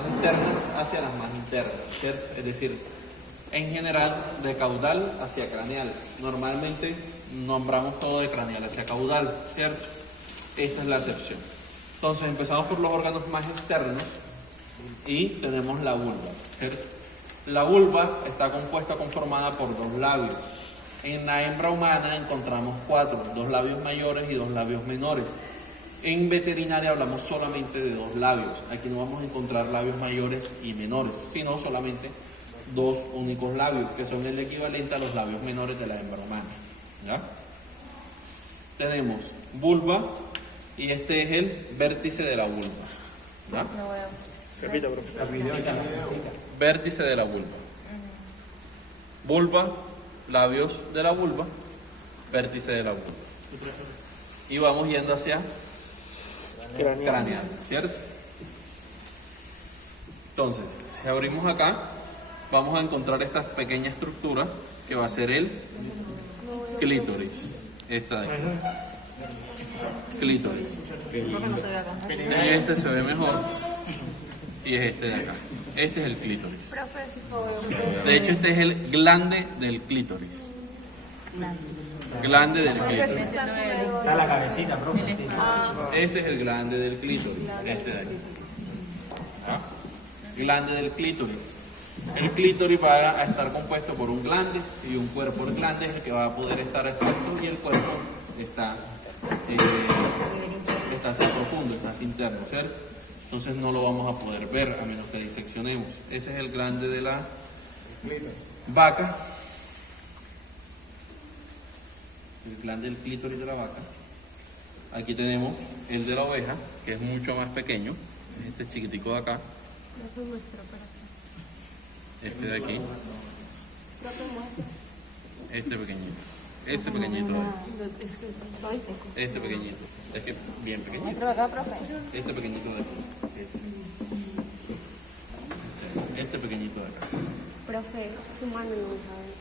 externas hacia las más internas, ¿cierto? Es decir, en general de caudal hacia craneal. Normalmente nombramos todo de craneal hacia caudal, ¿cierto? Esta es la excepción. Entonces empezamos por los órganos más externos y tenemos la vulva, ¿cierto? La vulva está conformada por dos labios. En la hembra humana encontramos 4, 2 labios mayores y 2 labios menores. En veterinaria hablamos solamente de 2 labios. Aquí no vamos a encontrar labios mayores y menores, sino solamente 2 únicos labios, que son el equivalente a los labios menores de la hembra humana. ¿Ya? Tenemos vulva y este es el vértice de la vulva. ¿Ya? Repita, profe. Vértice de la vulva. Vulva, labios de la vulva, vértice de la vulva. Y vamos yendo hacia craneal, ¿cierto? Entonces, si abrimos acá, vamos a encontrar esta pequeña estructura que va a ser el clítoris. Esta de aquí. Clítoris. Este se ve mejor y es este de acá. Este es el clítoris. De hecho, este es el glande del clítoris. Glande del clítoris. Está la cabecita, profe. Este es el glande del clítoris. Este de aquí. ¿Ah? Glande del clítoris. El clítoris va a estar compuesto por un glande y un cuerpo. El glande es el que va a poder estar expuesto y el cuerpo está hacia profundo, está hacia interno, ¿cierto? Entonces no lo vamos a poder ver a menos que diseccionemos. Ese es el glande de la vaca. El glande del clítoris de la vaca. Aquí tenemos el de la oveja, que es mucho más pequeño. Este chiquitico de acá. Este de aquí. Este pequeñito. Ese pequeñito de ahí. Este pequeñito. Es que bien pequeñito. Este pequeñito de aquí. Ese. Este pequeñito de acá. Profe, su mano no sabe.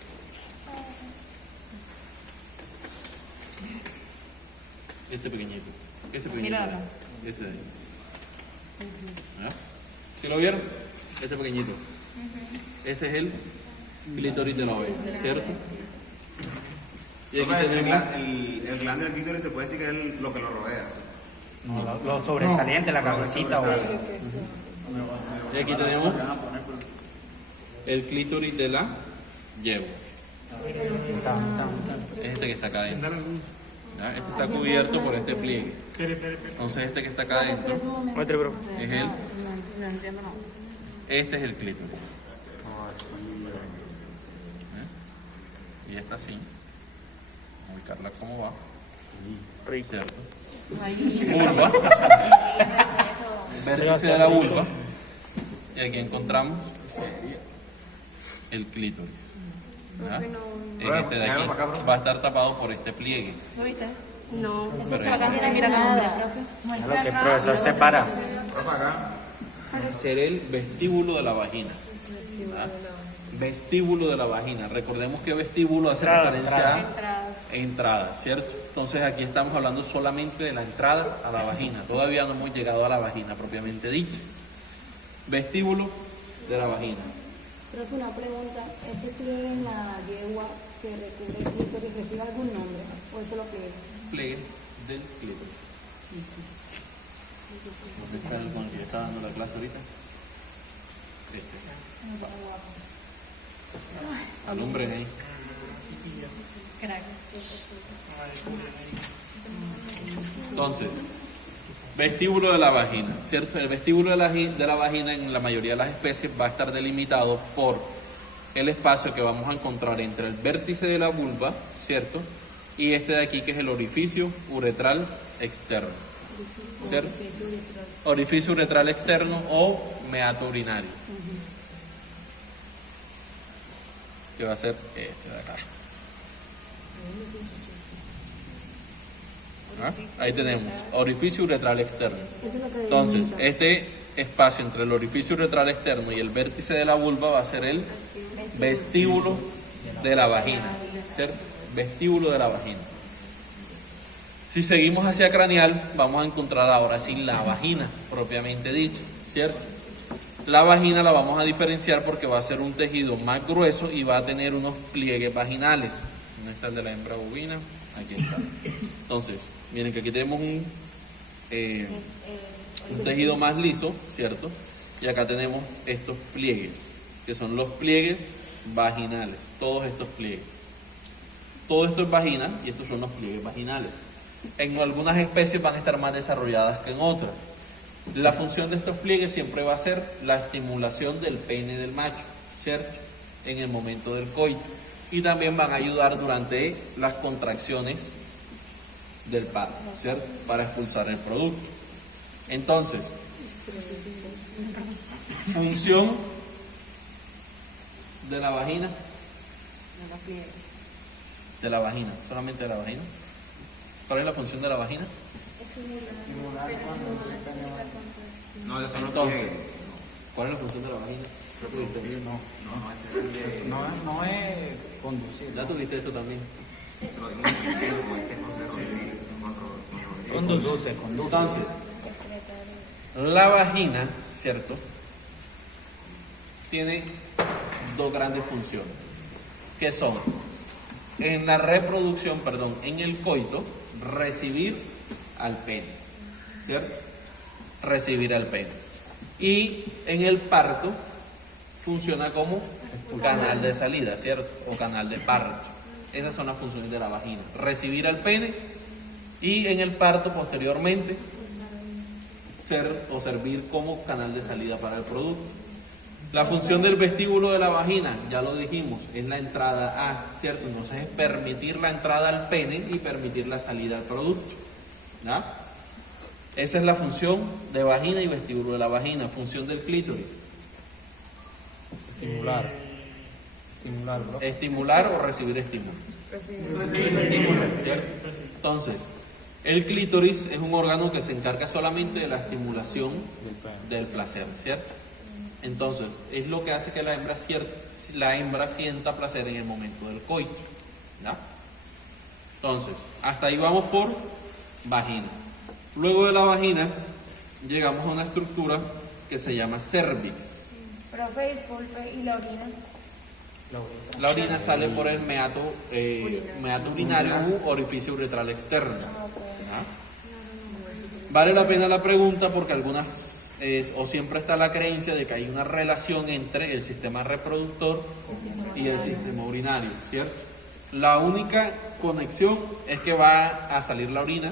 Este pequeñito. Ese pequeñito. De ahí. Ese de ahí. ¿Ya? ¿Sí lo vieron? Este pequeñito. Este es el clítoris de la oveja, ¿cierto? Y aquí tenemos el glande del clítoris se puede decir que es lo que lo rodea. ¿Sí? No, lo sobresaliente, la cabecita. Y aquí tenemos el clítoris de la yegua. Es este que está acá adentro. ¿Ya? Este está cubierto por este pliegue. Entonces este que está acá adentro Muestre, profe. es el... Este es el clítoris. ¿Eh? Y esta así. Ubicarla cómo va. ¿Cierto? Vulva. Vértice de la vulva. Y aquí encontramos el clítoris. ¿Ya? En este de aquí va a estar tapado por este pliegue. ¿Lo viste? No. Pero Mira nada. A lo que el profesor se para. va a ser el vestíbulo de la vagina. ¿Ya? Vestíbulo de la vagina. Recordemos que vestíbulo hace referencia a entrada, ¿cierto? Entonces aquí estamos hablando solamente de la entrada a la vagina. Todavía no hemos llegado a la vagina propiamente dicha. Vestíbulo de la vagina. Profe, una pregunta. ¿Ese pliegue en la yegua que recubre el clítoris recibe algún nombre? ¿O eso lo pliegue? Pliegue del clítoris. ¿Dónde está el con el que yo estaba dando la clase ahorita? Este. Alumbre ahí. Entonces, vestíbulo de la vagina, ¿cierto? El vestíbulo de la vagina en la mayoría de las especies va a estar delimitado por el espacio que vamos a encontrar entre el vértice de la vulva, ¿cierto? Y este de aquí que es el orificio uretral externo, ¿cierto? Orificio uretral externo o meato urinario. Que va a ser este de acá. ¿Ah? Ahí tenemos orificio uretral externo. Entonces, este espacio entre el orificio uretral externo y el vértice de la vulva va a ser el vestíbulo de la vagina, ¿cierto? Vestíbulo de la vagina. Si seguimos hacia craneal, vamos a encontrar ahora sí la vagina propiamente dicha, ¿cierto? La vagina la vamos a diferenciar porque va a ser un tejido más grueso y va a tener unos pliegues vaginales. ¿Dónde está el de la hembra bovina? Aquí está. Entonces, miren que aquí tenemos un tejido más liso, ¿cierto? Y acá tenemos estos pliegues, que son los pliegues vaginales, todos estos pliegues. Todo esto es vagina y estos son los pliegues vaginales. En algunas especies van a estar más desarrolladas que en otras. La función de estos pliegues siempre va a ser la estimulación del pene del macho, ¿cierto? En el momento del coito. Y también van a ayudar durante las contracciones del parto, ¿cierto? Para expulsar el producto. Entonces, función de la vagina. De la vagina, solamente de la vagina. ¿Cuál es la función de la vagina? No, eso no Entonces, tiene. ¿cuál es la función de la vagina? No es conducir. Ya tuviste eso también. Se lo dimos en el tiempo, este consejo. Conduce. Entonces, la vagina, ¿cierto? Tiene dos grandes funciones, que son, en la reproducción, perdón, en el coito, recibir al pene, ¿cierto? Recibir al pene. Y en el parto funciona como canal de salida, ¿cierto? O canal de parto. Esas son las funciones de la vagina. Recibir al pene y en el parto posteriormente ser o servir como canal de salida para el producto. La función del vestíbulo de la vagina, ya lo dijimos, es la entrada a, ¿cierto? Entonces es permitir la entrada al pene y permitir la salida al producto, ¿ya? Esa es la función de vagina y vestíbulo de la vagina. Función del clítoris. Estimular, bro. Estimular o recibir estímulo. Estímulo, ¿cierto? Entonces, el clítoris es un órgano que se encarga solamente de la estimulación del placer, ¿cierto? Entonces, es lo que hace que la hembra sienta placer en el momento del coito, ¿ya? Entonces, hasta ahí vamos por vagina. Luego de la vagina, llegamos a una estructura que se llama cervix. Profe, disculpe, ¿y la orina? La orina sale por el meato urinario u orificio uretral externo. ¿Ya? Vale la pena la pregunta porque algunas o siempre está la creencia de que hay una relación entre el sistema reproductor y el sistema urinario, ¿cierto? La única conexión es que va a salir la orina,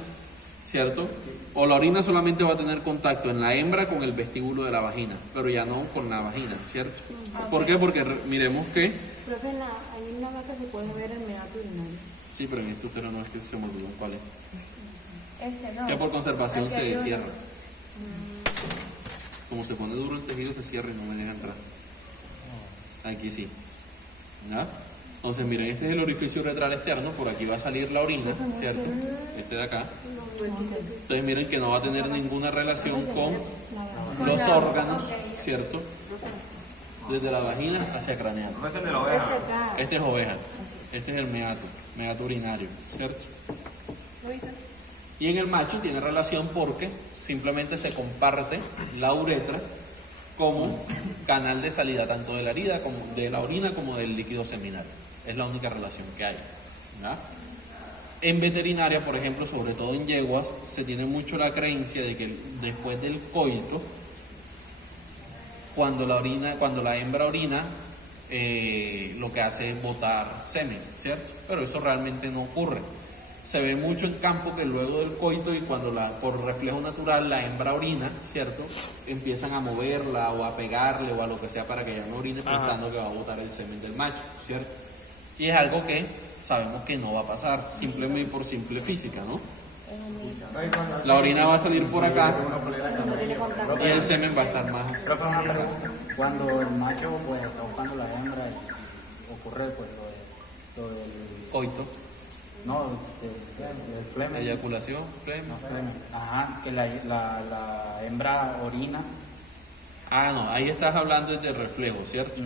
¿cierto? O la orina solamente va a tener contacto en la hembra con el vestíbulo de la vagina, pero ya no con la vagina, ¿cierto? ¿Por qué? Porque miremos que... Profe, hay una vaca se puede ver el meato urinario. Sí, pero en este útero no es que se me olvidó cuál es. No. Que por conservación Hacia se arriba. cierra. Como se pone duro el tejido, se cierra y no me deja entrar. Aquí sí. ¿Ya? Entonces, miren, este es el orificio uretral externo, por aquí va a salir la orina, ¿cierto? Este de acá. Entonces, miren que no va a tener ninguna relación con los órganos, ¿cierto? Desde la vagina hacia craneal. No es el de la oveja. Este es oveja, este es el meato urinario, ¿cierto? Y en el macho tiene relación porque simplemente se comparte la uretra como canal de salida tanto de la herida como de la orina como del líquido seminal. Es la única relación que hay, ¿ya? En veterinaria, por ejemplo, sobre todo en yeguas, se tiene mucho la creencia de que después del coito, cuando la hembra orina, lo que hace es botar semen, ¿cierto? Pero eso realmente no ocurre. Se ve mucho en campo que luego del coito y cuando por reflejo natural la hembra orina, ¿cierto? Empiezan a moverla o a pegarle o a lo que sea para que ella no orine pensando que va a botar el semen del macho, ¿cierto? Y es algo que sabemos que no va a pasar, simplemente por simple física, ¿no? La orina va a salir por acá y el semen va a estar más... Profe, una pregunta. Cuando el macho pues está buscando la hembra y ocurre pues lo del Coito, no, del la flema. eyaculación, flema. Ajá, que la hembra orina. Ah, no, ahí estás hablando de reflejo, ¿cierto?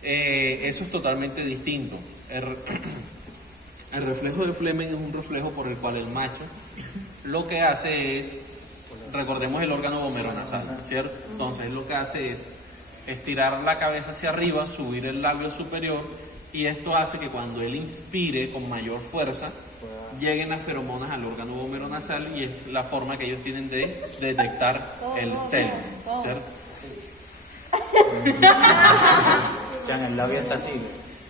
Eso es totalmente distinto. El reflejo de Flemen es un reflejo por el cual el macho lo que hace es recordemos el órgano vomeronasal, ¿cierto? Entonces lo que hace es estirar la cabeza hacia arriba, subir el labio superior, y esto hace que cuando él inspire con mayor fuerza, lleguen las feromonas al órgano vomeronasal, y es la forma que ellos tienen de detectar el celo, ¿cierto? Ya en el labio está así.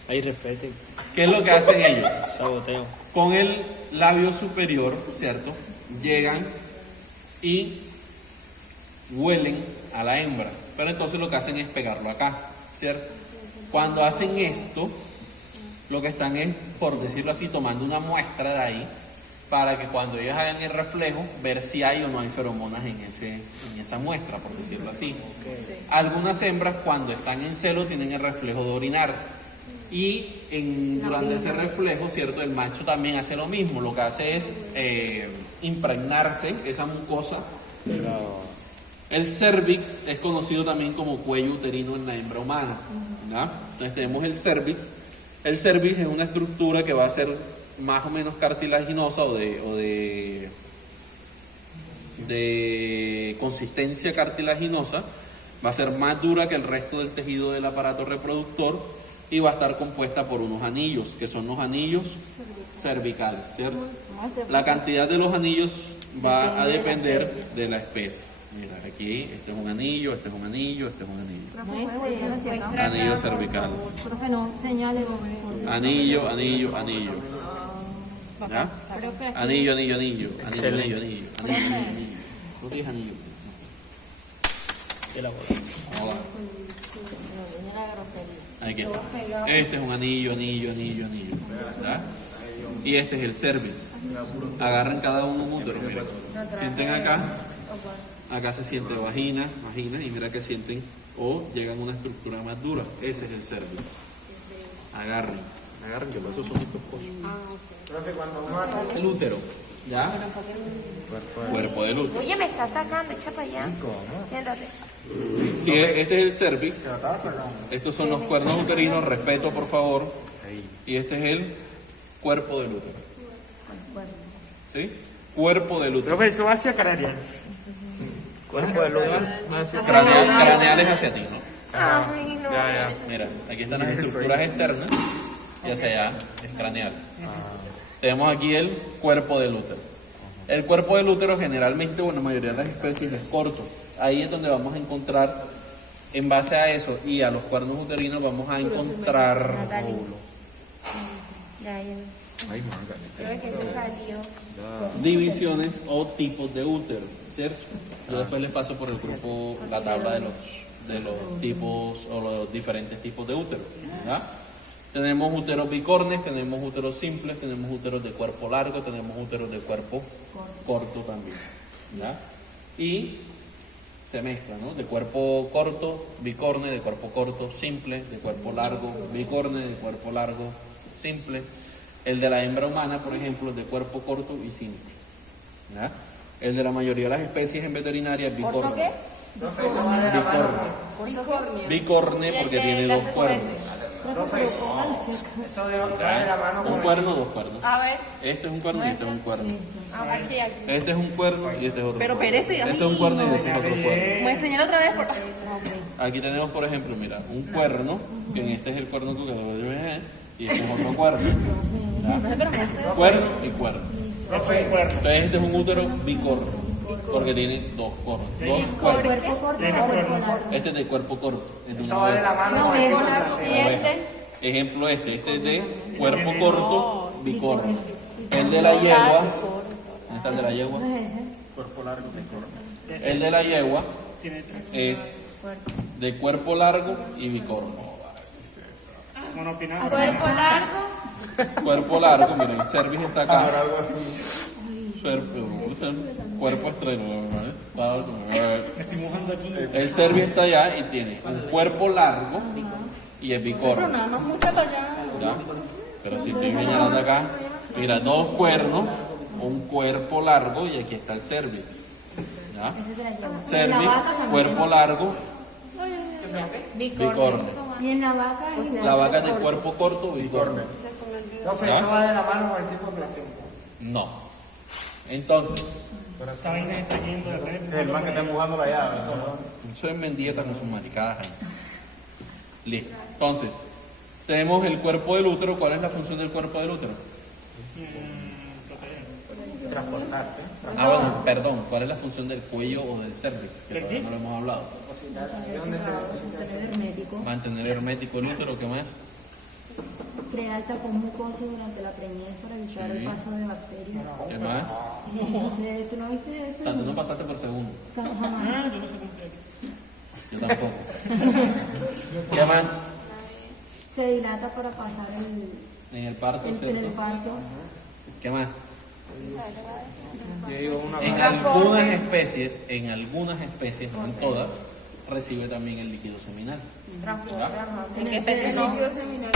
Ahí respeten. ¿Qué es lo que hacen ellos? Saboteo. Con el labio superior, ¿cierto? Llegan y huelen a la hembra, pero entonces lo que hacen es pegarlo acá, ¿cierto? Cuando hacen esto, lo que están es, por decirlo así, tomando una muestra de ahí, para que cuando ellos hagan el reflejo, ver si hay o no hay feromonas en esa muestra, por decirlo así. Algunas hembras, cuando están en celo, tienen el reflejo de orinar. Y durante ese reflejo, ¿cierto? El macho también hace lo mismo. Lo que hace es impregnarse esa mucosa. El cervix es conocido también como cuello uterino en la hembra humana, ¿ya? Entonces tenemos el cervix. El cervix es una estructura que va a ser más o menos cartilaginosa o de consistencia cartilaginosa. Va a ser más dura que el resto del tejido del aparato reproductor y va a estar compuesta por unos anillos, que son los anillos cervicales, ¿cierto? La cantidad de los anillos va a depender de la especie. Mira, aquí, este es un anillo, este es un anillo, este es un anillo. Anillos cervicales. Profe, no señale. Anillo, anillo, anillo. ¿Ya? Anillo, anillo, anillo. Anillo, anillo, anillo. Anillo, anillo, anillo. ¿No tienes anillo? De la bola. Ahora. Aquí está. Este es un anillo, anillo, anillo, anillo. ¿Ya? Y este es el cervix. Agarran cada uno un útero, mira. Sienten acá. Acá se siente vagina, y mira que sienten o llegan a una estructura más dura. Ese es el cervix. Agarren, que por eso son estos cosas. Profe, cuando uno hace El útero, ¿ya? Cuerpo del útero. Oye, me está sacando, echa para allá. Siéntate. Sí, este es el cervix. Estos son los cuernos uterinos, respeto por favor. Y este es el cuerpo del útero. ¿Sí? Cuerpo del útero. Profe, eso hacia canaria. Cuerpo del útero. Craneal es hacia ti, ¿no? Ay, no. Mira, aquí están las estructuras externas y hacia allá es craneal. Tenemos aquí el cuerpo del útero. El cuerpo del útero generalmente, bueno, la mayoría de las especies es corto. Ahí es donde vamos a encontrar, en base a eso y a los cuernos uterinos, vamos a encontrar Ya, ya. Creo que te salió. divisiones o tipos de útero, ¿cierto? Yo después les paso por el grupo la tabla de los tipos o los diferentes tipos de útero, ¿ya? Tenemos úteros bicornes, tenemos úteros simples, tenemos úteros de cuerpo largo, tenemos úteros de cuerpo corto también, ¿ya? Y se mezcla, ¿no? De cuerpo corto, bicorne, de cuerpo corto, simple, de cuerpo largo, bicorne, de cuerpo largo, simple. El de la hembra humana, por ejemplo, es de cuerpo corto y simple, ¿ya? El de la mayoría de las especies en veterinaria es bicorne. ¿Corto qué? Bicorne. Bicorne porque tiene dos cuernos. eso de la mano Un cuerno, dos cuernos. A ver. Este es un cuerno y este es un cuerno. Aquí. Este es un cuerno y este es otro Pero cuerno. Pérez, Ese es un cuerno y ese es otro cuerno. ¿Me enseñar otra vez? Aquí tenemos, por ejemplo, mira, un cuerno, que en este es el cuerno que y este es otro cuerno. ¿Ya? Cuerno y cuerno. Entonces este es un útero bicorno, porque tiene dos cuernos. Dos cuernos. Cuerpo corto y cuerpo largo. Este es de cuerpo corto. Este es eso va de la mano con el tipo de Y placebo. este. Ejemplo este es de cuerpo corto, bicorno. El de la yegua, ¿dónde está el de la yegua? El de la yegua es de cuerpo largo y bicorno. Cuerpo largo. Cuerpo largo, miren, el cervix está acá. Cuerpo estreno. Estoy mojando aquí. El cervix está allá y tiene un cuerpo largo y es bicorno. ¿Ya? Pero si estoy señalando acá, mira, dos cuernos, un cuerpo largo y aquí está el cervix. ¿Ya? Cervix, cuerpo largo, bicorno. Y en la vaca y La vaca es de cuerpo corto, bicorno. Profe, eso va de la mano con el tipo de placebo. No. Entonces, Esta vaina está yendo de red. Es el man que está empujando la llave. Eso no. soy mendieta con sus maricadas ahí. Listo. Entonces, tenemos el cuerpo del útero. ¿Cuál es la función del cuerpo del útero? Transportarte. Ah, bueno, perdón. ¿Cuál es la función del cuello o del cervix? Que ¿Del todavía qué? no lo hemos hablado. Mantener hermético, Mantener hermético el útero. ¿Qué más? crear tapón mucoso durante la preñez para evitar el paso de bacterias. ¿Qué más? Entonces, ¿tú no viste eso? O sea, tú no pasaste por segundo. Jamás. Yo no sé cómo se Yo tampoco. ¿Qué más? Se dilata para pasar En el parto, en el ¿cierto? parto. ¿Qué más? Yo digo una En algunas especies, no en todas, recibe también el líquido seminal. Transporte. En ¿En qué el especie no? líquido seminal.